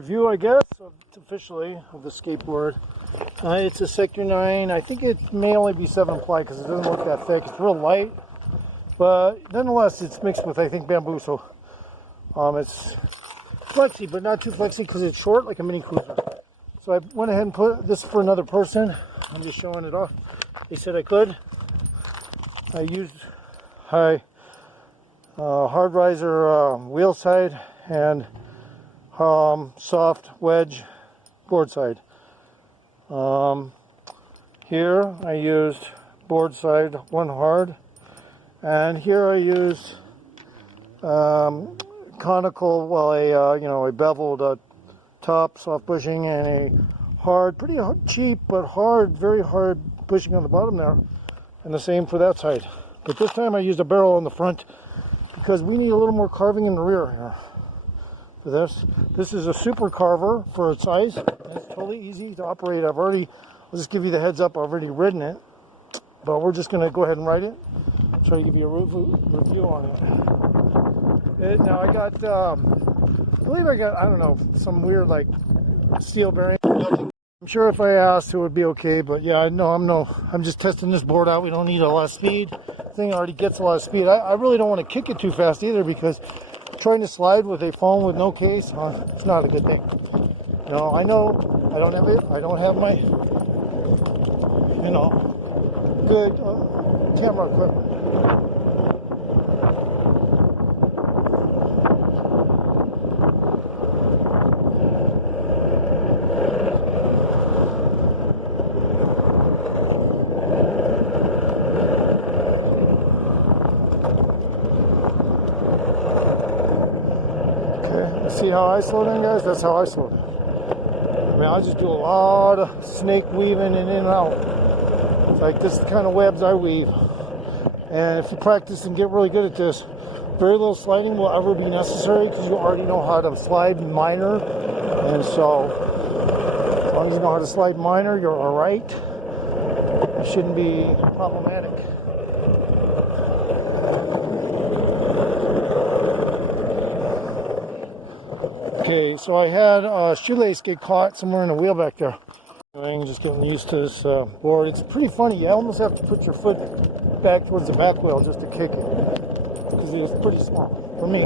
review, I guess, officially, of the skateboard. It's a Sector 9. I think it may only be 7 ply because it doesn't look that thick. It's real light, but nonetheless, it's mixed with, I think, bamboo, so it's flexy, but not too flexy because it's short, like a mini cruiser. So I went ahead and put this for another person. I'm just showing it off. They said I could. I used hard riser wheel side and soft wedge board side. Here I used board side, one hard, and here I used conical, well, a beveled top, soft bushing, and a hard, pretty cheap but hard, very hard bushing on the bottom there, and the same for that side. But this time I used a barrel on the front because we need a little more carving in the rear here. For this. This is a super carver for its size. It's totally easy to operate. I'll just give you the heads up, I've already ridden it, but we're just going to go ahead and ride it. Try to give you a review on it. Now I got, I believe I got, I don't know, some weird like steel bearing. I'm sure if I asked it would be okay, but yeah, I'm just testing this board out. We don't need a lot of speed. The thing already gets a lot of speed. I really don't want to kick it too fast either, because trying to slide with a phone with no case, it's not a good thing. I know I don't have it. I don't have my, good camera equipment. See how I slow down, guys? That's how I slow down. I mean, I just do a lot of snake weaving in and out. It's like this is the kind of webs I weave. And if you practice and get really good at this, very little sliding will ever be necessary because you already know how to slide minor. And so, as long as you know how to slide minor, you're all right. It shouldn't be problematic. Okay, so I had a shoelace get caught somewhere in the wheel back there. I'm just getting used to this board. It's pretty funny. You almost have to put your foot back towards the back wheel just to kick it, because it's pretty small for me.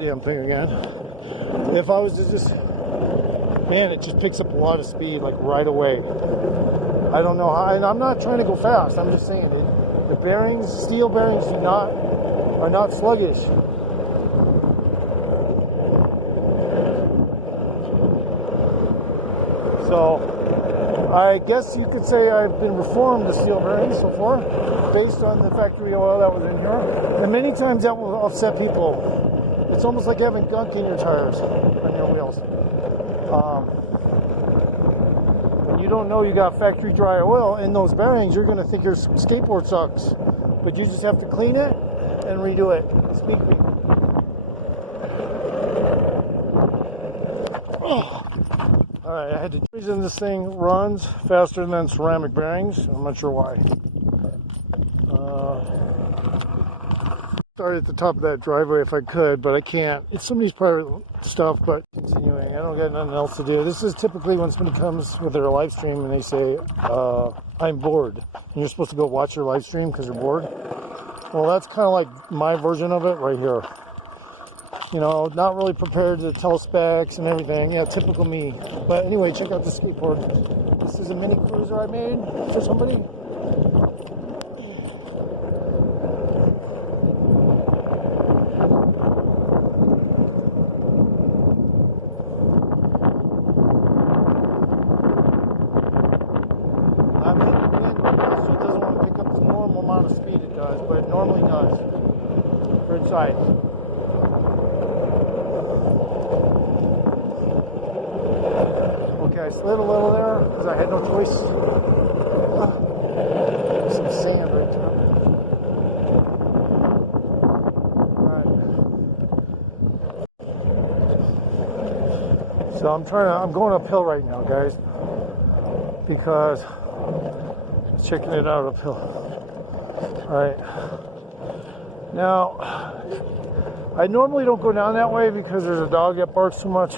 Damn thing again. If I was to just, man, it just picks up a lot of speed like right away. I don't know how, and I'm not trying to go fast. I'm just saying the bearings, steel bearings, are not sluggish. So I guess you could say I've been reformed to steel bearings so far, based on the factory oil that was in here. And many times that will upset people. It's almost like having gunk in your tires on your wheels. When you don't know you got factory dry oil in those bearings, you're going to think your skateboard sucks. But you just have to clean it and redo it. Speak me. Alright, I had to. The reason this thing runs faster than ceramic bearings, I'm not sure why. Start at the top of that driveway if I could, but I can't. It's somebody's private stuff, but continuing. I don't got nothing else to do. This is typically when somebody comes with their live stream and they say, I'm bored. And you're supposed to go watch your live stream because you're bored. Well, that's kind of like my version of it right here. Not really prepared to tell specs and everything. Yeah, typical me. But anyway, check out the skateboard. This is a mini cruiser I made for somebody. amount of speed it does, but it normally does for its size. Okay, I slid a little there because I had no choice. Some sand right there. So I'm going uphill right now, guys, because I'm checking it out uphill. All right. Now, I normally don't go down that way because there's a dog that barks too much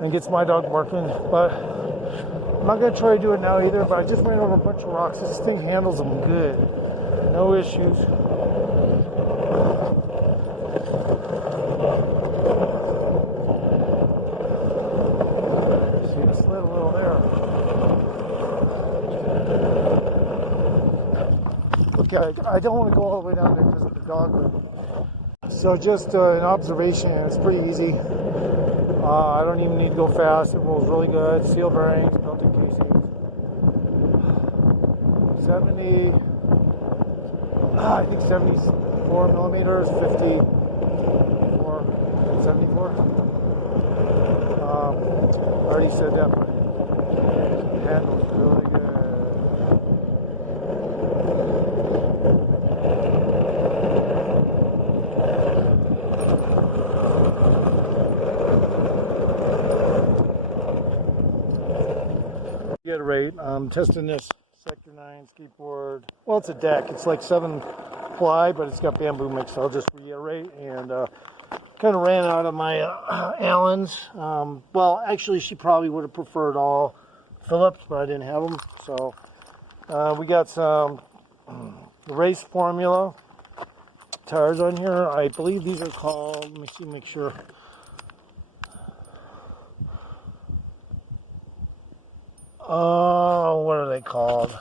and gets my dog barking, but I'm not going to try to do it now either, but I just ran over a bunch of rocks. This thing handles them good. No issues. See, it slid a little there. Okay, I don't want to go all the way down there because of the dog. So just an observation, it's pretty easy. I don't even need to go fast. It rolls really good. Seal bearings, built-in casings. I think 74 millimeters, 54, 74. I already said that, but it handles really good. Reiterate, I'm testing this Sector 9 skateboard. Well, it's a deck. It's like 7 ply, but it's got bamboo mix. I'll just reiterate, and kind of ran out of my Allens. Well, actually, she probably would have preferred all Phillips, but I didn't have them. So we got some race formula tires on here. I believe these are called, let me see, make sure. What are they called?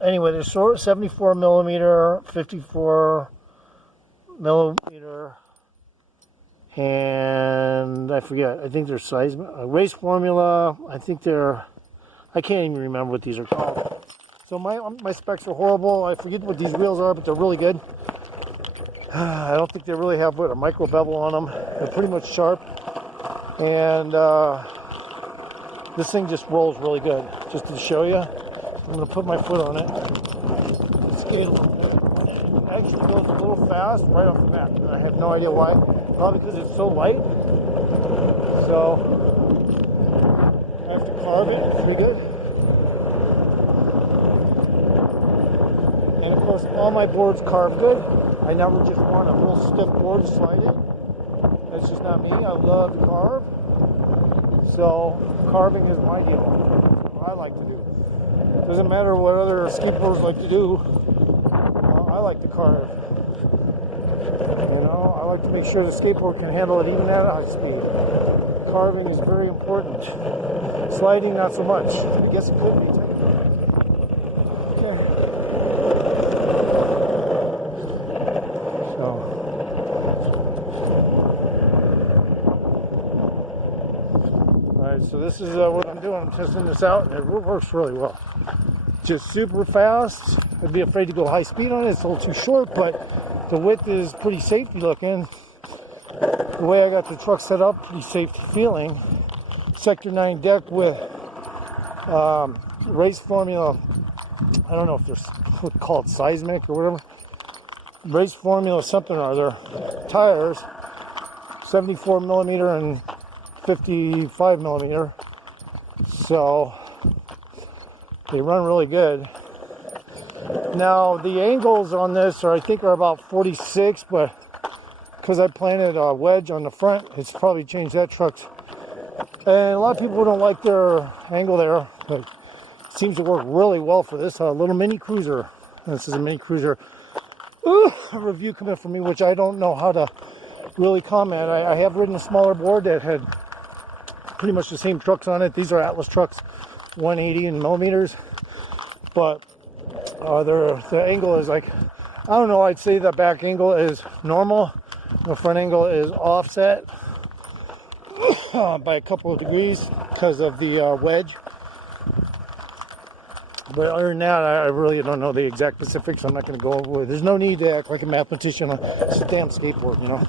Anyway, they're sort of 74 millimeter, 54 millimeter, and I forget. I think they're size race formula. I think they're. I can't even remember what these are called. So my specs are horrible. I forget what these wheels are, but they're really good. I don't think they really have a micro bevel on them. They're pretty much sharp, and this thing just rolls really good. Just to show you, I'm going to put my foot on it. Skate a little bit. It actually goes a little fast right off the bat. And I have no idea why. Probably because it's so light. So I have to carve it. It's pretty good. And of course, all my boards carve good. I never just want a real stiff board to slide in. That's just not me. I love to carve. So carving is my deal. I like to do. Doesn't matter what other skateboarders like to do. I like to carve. You know, I like to make sure the skateboard can handle it even at a high speed. Carving is very important. Sliding, not so much. I guess it could be technically. Okay. So this is what I'm doing. I'm testing this out, and it works really well. Just super fast. I'd be afraid to go high speed on it. It's a little too short, but the width is pretty safety looking. The way I got the truck set up, pretty safety feeling. Sector 9 deck with race formula. I don't know if they're called seismic or whatever. Race formula something or other. Tires, 74 millimeter and 55 millimeter, so they run really good. Now the angles on this I think are about 46, but because I planted a wedge on the front, it's probably changed that truck. And a lot of people don't like their angle there, but it seems to work really well for this little mini cruiser. This is a mini cruiser. A review coming from me, which I don't know how to really comment. I have ridden a smaller board that had pretty much the same trucks on it. These are Atlas trucks, 180 in millimeters, but the angle is like, I don't know, I'd say the back angle is normal, the front angle is offset by a couple of degrees because of the wedge. But other than that, I really don't know the exact specifics. I'm not going to go over it. There's no need to act like a mathematician on this damn skateboard, you know.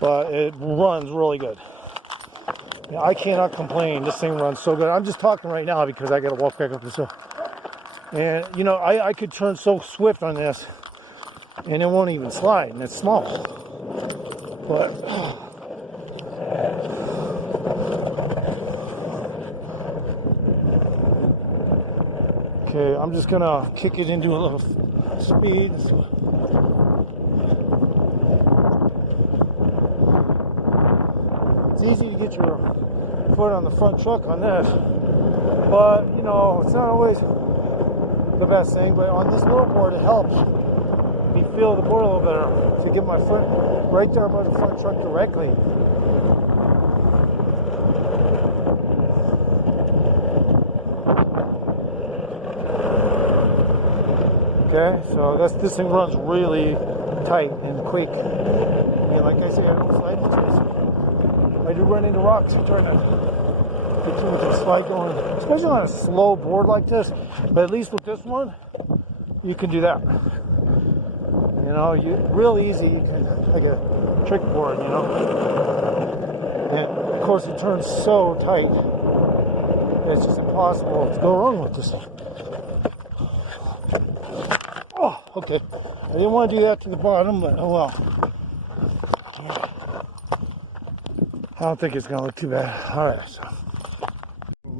But it runs really good. Yeah, I cannot complain. This thing runs so good. I'm just talking right now because I got to walk back up this hill. And, you know, I could turn so swift on this and it won't even slide. And it's small. But... okay, I'm just going to kick it into a little speed. It's easy to get your foot on the front truck on this, but you know, it's not always the best thing. But on this little board, it helps me feel the board a little better to get my foot right there by the front truck directly. Okay, so this thing runs really tight and quick. And like I say, I don't slide into this. I do run into rocks. I'm trying to get too much of a slide going, especially on a slow board like this. But at least with this one, you can do that. You know, real easy. You can, like a trick board, you know. And of course, it turns so tight. It's just impossible to go wrong with this. Oh, okay. I didn't want to do that to the bottom, but oh well. I don't think it's going to look too bad. All right, so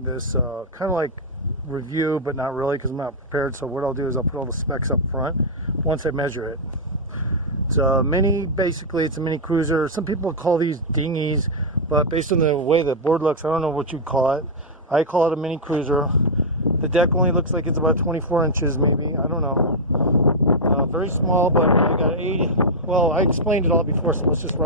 this kind of like review, but not really because I'm not prepared. So what I'll do is I'll put all the specs up front once I measure it. It's a mini, basically it's a mini cruiser. Some people call these dinghies, but based on the way the board looks, I don't know what you'd call it. I call it a mini cruiser. The deck only looks like it's about 24 inches maybe. I don't know. Very small, but I got 80. Well, I explained it all before, so let's just run.